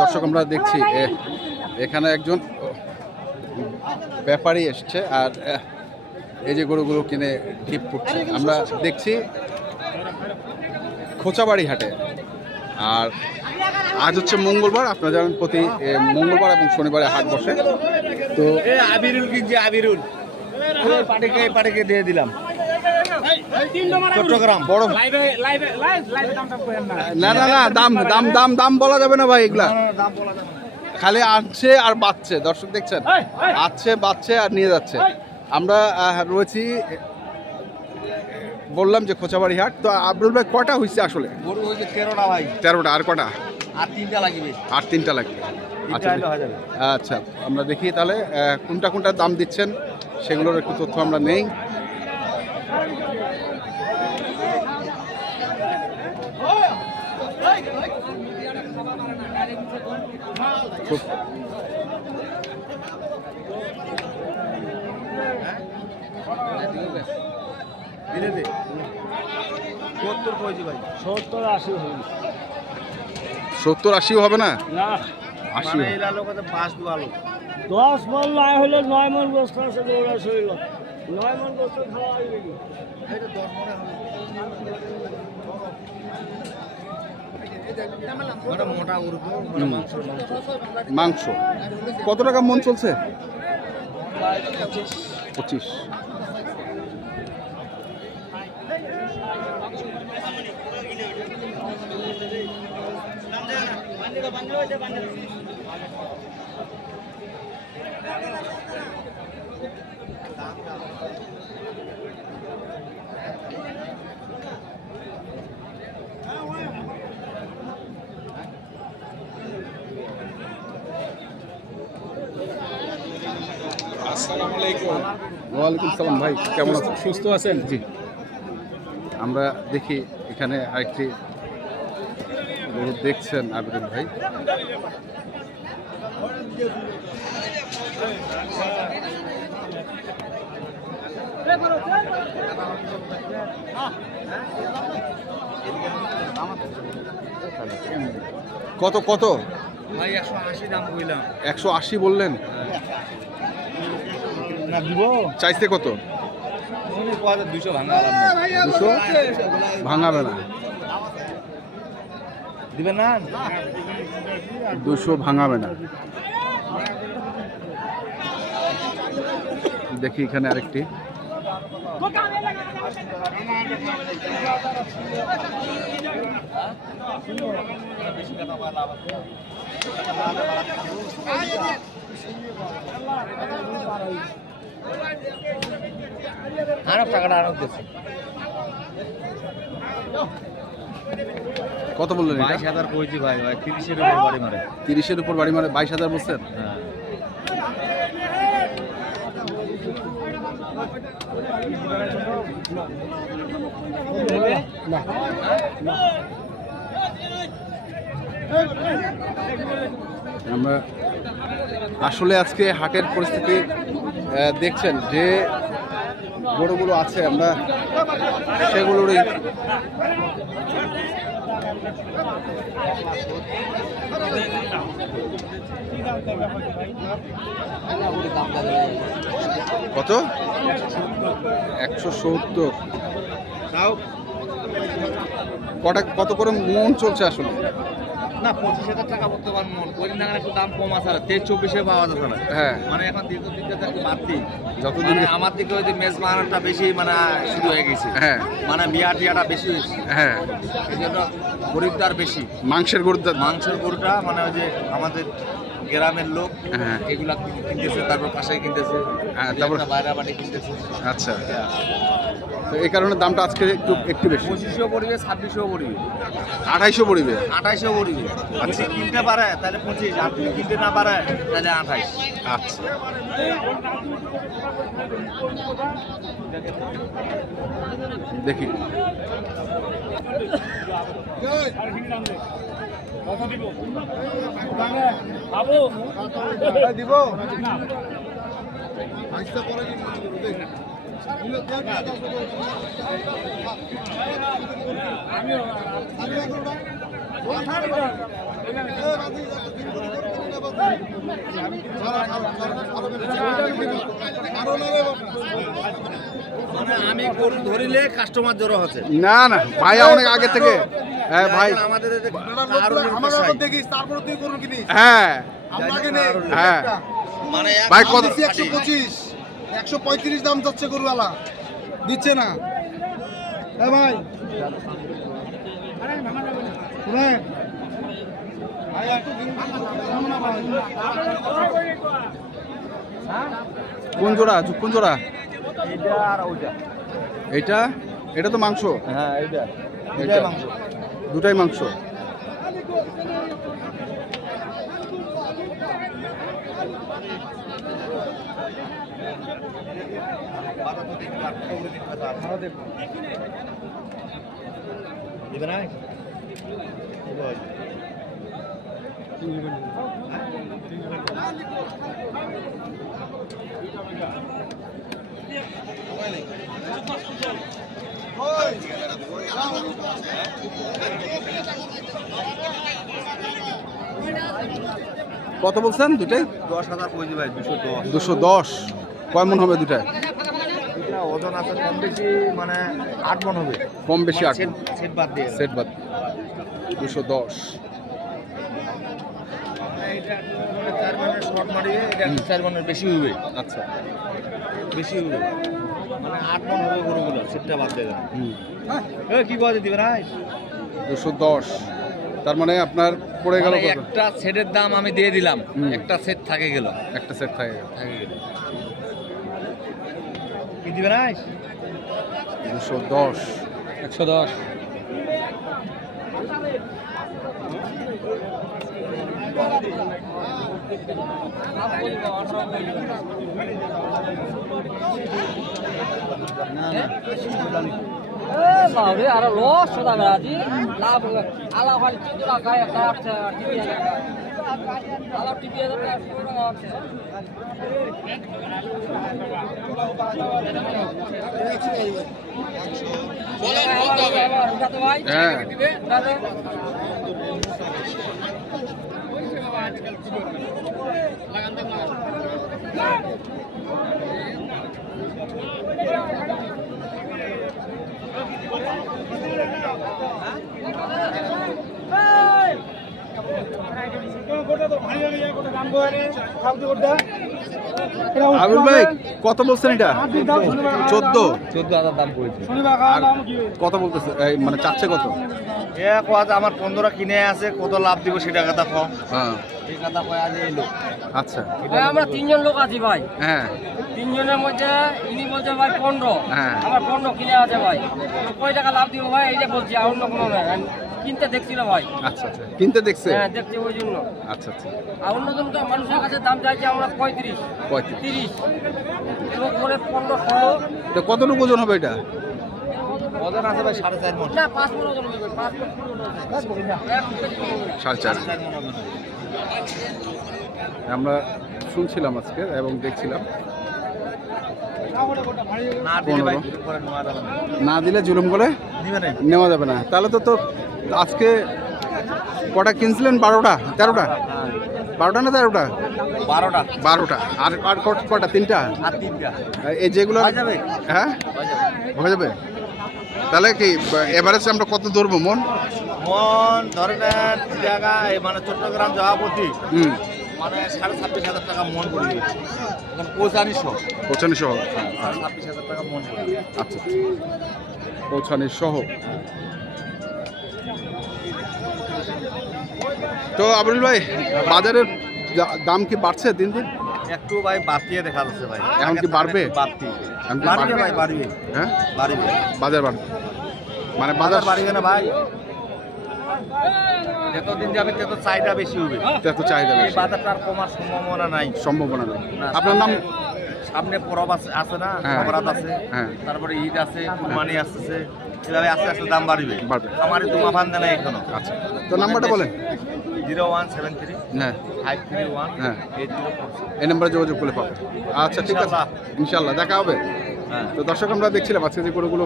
দর্শক আমরা দেখছি এ- এখানে একজন ব্যাপারী এসছে আর এই যে গরুগুলো কিনে টিপ করছে। আমরা দেখছি খোঁচাবাড়ি হাটে। আর আজ হচ্ছে মঙ্গলবার আপনারা জানেন প্রতি এ, মঙ্গলবার এবং শনিবারে হাট বসে। তো আবিরুল কিনছে আবিরুল? এই পাটিকে পাটিকে দিয়ে দিলাম। চট্টগ্রাম বড় না। না না দাম দাম দাম দাম বলা যাবে না ভাই এগুলা। দাম বলা যাবে না। খালি আসছে আর বাচ্চে দর্শক দেখছেন? আসছে বাচ্চে আর নিয়ে যাচ্ছে। আমরা রয়েছি বললাম যে খোঁচাবাড়ি হাট তো আব্দুল ভাই কটা হয়েছে আসলে? গরু হয়েছে তেরোটা ভাই। তেরোটা আর কটা? আর তিনটা লাগবে। আর তিনটা লাগবে। আচ্ছা আচ্ছা আমরা দেখি তাহলে কোনটা কোনটা দাম দিচ্ছেন সেগুলোর একটু তথ্য আমরা নেই। খুব দিলে দে সত্তর কইছি ভাই। সত্তর আশি হইল সত্তর আশিও হবে না? না। আশি মানে এই আলো কথা পাঁচ দু আলো। দশ মন নয় হলে নয় মন গোস্ত আছে দৌড়া শরীর। নয় মন গোস্ত খাওয়া দশ মনে হবে মানে মোটা গরু তো, মানে হুম। মাংস। কত টাকা মন চলছে? পঁচিশ। ওয়ালাইকুম সালাম ভাই কেমন আছেন? সুস্থ আছেন? জি। আমরা দেখি এখানে আরেকটি গরু দেখছেন আবিরুল ভাই। কত কত? ভাই একশো আশি দাম কইলাম। একশো আশি বললেন? চাইতে কত? দুশো? ভাঙা আলাম দুশো ভাঙাবে না? দিবেন না দুশো ভাঙাবে না দেখি এখানে আরেকটি। আরব টাকাটা আরব দিচ্ছে কত বললেন বাইশ হাজার কইছি ভাই ভাই তিরিশের উপর বাড়ি মারে। তিরিশের উপর বাড়ি মারে বাইশ হাজার বলছেন? হ্যাঁ। আমরা আসলে আজকে হাটের পরিস্থিতি দেখছেন যে গরুগুলো আছে, আমরা সেগুলোরই কত? একশো সত্তর। তাও কটা কত করে মন চলছে আসলে? না পঁচিশ হাজার টাকা পড়তে পারেন ওই দিন একটু দাম কম আছে তেইশ চব্বিশে পাওয়া যাচ্ছে না। হ্যাঁ। মানে এখন দ্বিতীয় দিনটা একটু বাড়তি। যতদিন মানে আমার দিকে ওই যে মেজ বানানোটা বেশি মানে শুরু হয়ে গেছে। হ্যাঁ। মানে বিয়া টিয়াটা বেশি হয়েছে। হ্যাঁ। এই জন্য খরিদ্দার বেশি। মাংসের গরুর মাংসের গরুটা মানে ওই যে আমাদের গ্রামের লোক হ্যাঁ। এগুলা কিন- কিনতেছে তারপর পাশে কিনতেছে। হ্যাঁ, তারপর- বাইরে বাড়ি কিনতেছে। আচ্ছা। তো এই কারণে দামটা আজকে একটু একটু বেশি। পঁচিশশো পড়বে ছাব্বিশশো পড়বে। আঠাইশো পড়বে? আঠাইশো পড়বে। আচ্ছা। কিনতে পারে তাহলে পঁচিশ। আর যদি কিনতে না পারে তাহলে আঠাইশ। আচ্ছা। দেখি। দিব আমি গরু ধরিলে কাস্টমার জড়ো হচ্ছে। না না ভাই অনেক আগে থেকে। হ্যাঁ ভাই। আমাদের দেখিস তারপরে তুই গরু কিনিস হ্যাঁ। হ্যাঁ। মানে ভাই কত একশো পঁচিশ। একশো পঁয়ত্রিশ দাম যাচ্ছে গরুওয়ালা। দিচ্ছে না। হ্যাঁ ভাই। কোন জোড়া? কোন জোড়া? এটা এটা তো মাংস। হ্যাঁ এটা দুটাই মাংস। দিবে না কত বলছেন দুটাই দশ হাজার দুশো দশ। কয় মন হবে দুটায় এটা ওজন আছে কম বেশি মানে আট মন হবে। কম বেশি আট সেট বাদ দিয়ে সেট বাদ দুশো দশ। মানে চার মনের শর্ট মারিয়ে এটা চার মনের বেশি হবে। আচ্ছা। বেশি হবে। মানে আট মন হবে গরুগুলো সেটটা বাদ দিয়ে কি বাজে দিবে না দুশো দশ। তার মানে আপনার পড়ে গেল মানে একটা সেটের দাম আমি দিয়ে দিলাম। একটা সেট থাকে গেল। একটা সেট থাকে গেল। থাকে গেল কি দিবে না দুশো দশ একশো দশ বাবরে আর লস হতা বেড়াছি লাভ আলা খালি চোদ্দ টাকা একটা আছে টিভি আলা টিভি হ্যাঁ। আবুল ভাই কত বলছেন এটা? চোদ্দ। চোদ্দ হাজার দাম পড়েছে। কত বলতেছে? মানে চাচ্ছে কত? এ আমার পনেরো কিনে আছে কত লাভ দিব সেটা কথা কম হ্যাঁ। আচ্ছা। ভাই আমরা তিনজন লোক আছি ভাই। হ্যাঁ। তিনজনের মধ্যে ইনি বলছে ভাই পনেরো। হ্যাঁ। আমার পনেরো কিনে আছে ভাই। কয় টাকা লাভ দিব ভাই? এইটা বলছি আর অন্য কোনো নয় আর কিনতে দেখছিল ভাই। আচ্ছা আচ্ছা। কিনতে দেখছে? হ্যাঁ দেখছি ওই জন্য। আচ্ছা আচ্ছা। আর অন্য জন তো মানুষের কাছে দাম চাইছে আমরা পঁয়ত্রিশ। পঁয়ত্রিশ। তিরিশ। এবং করে পনেরো ষোলো তো কতটুকু ওজন হবে এটা? ওজন আছে ভাই সাড়ে চার মন। না পাঁচ পনেরো জন হবে পাঁচ পনেরো এক কেজি হবে। সাড়ে চার। চার ওজন আমরা শুনছিলাম আজকে এবং দেখছিলাম। না দিলে জুলুম করে নেওয়া যাবে না। তাহলে তো তো আজকে কটা কিনছিলেন? বারোটা তেরোটা? বারোটা না তেরোটা? বারোটা। বারোটা। আর আর কট- কটা? তিনটা? আর তিনটা। এই যেগুলো হয়ে হ্যাঁ? যাবে। তাহলে কি এভারেজ আমরা কত ধরবো মন? মন ধরে নেন জায়গা মানে চট্টগ্রাম জবাপতি হুম। মানে সাড়ে ছাব্বিশ হাজার টাকা মন পড়ে গেছে পৌঁছানি সহ পৌঁছানি সহ ছাব্বিশ হাজার টাকা মন পড়ে আচ্ছা পৌঁছানি সহ তো আবুল ভাই বাজারের দাম কি বাড়ছে দিন দিন একটু ভাই বাড়তিয়ে দেখা যাচ্ছে ভাই। এখন কি বাড়বে? বাড়তি। এখন বাড়বে? ভাই বাড়বে। হ্যাঁ? বাড়বে। বাজার বাড়বে। মানে বাজার বাড়বে না ভাই। যতদিন যাবে তত চাহিদা বেশি হবে। চাহিদা বেশি। বাজারটা আর কমার সম্ভাবনা নাই। সম্ভাবনা নেই। আপনার নাম? সামনে পরব আছে আছে না? হ্যাঁ। আছে। হ্যাঁ। তারপরে ঈদ আছে কুরবানি আসতেছে। এভাবে আস্তে আস্তে দাম বাড়বে। বাড়বে। আমার তোমা ফান দেয় এখনও। আচ্ছা। তো নাম্বারটা বলেন। জিরো ওয়ান সেভেন থ্রি হ্যাঁ। ফাইভ থ্রি ওয়ান হ্যাঁ। এইট জিরো এই নাম্বারে যোগাযোগ করলে পাবো। আচ্ছা ঠিক আছে। ইনশাল্লাহ। দেখা হবে। হ্যাঁ। তো দর্শক আমরা দেখছিলাম আজকে যে গরুগুলো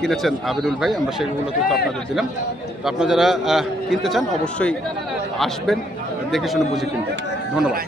কিনেছেন আবিরুল ভাই আমরা সেগুলো তো আপনাদের দিলাম। তো আপনারা যারা কিনতে চান অবশ্যই আসবেন দেখে শুনে বুঝে কিনবেন। ধন্যবাদ।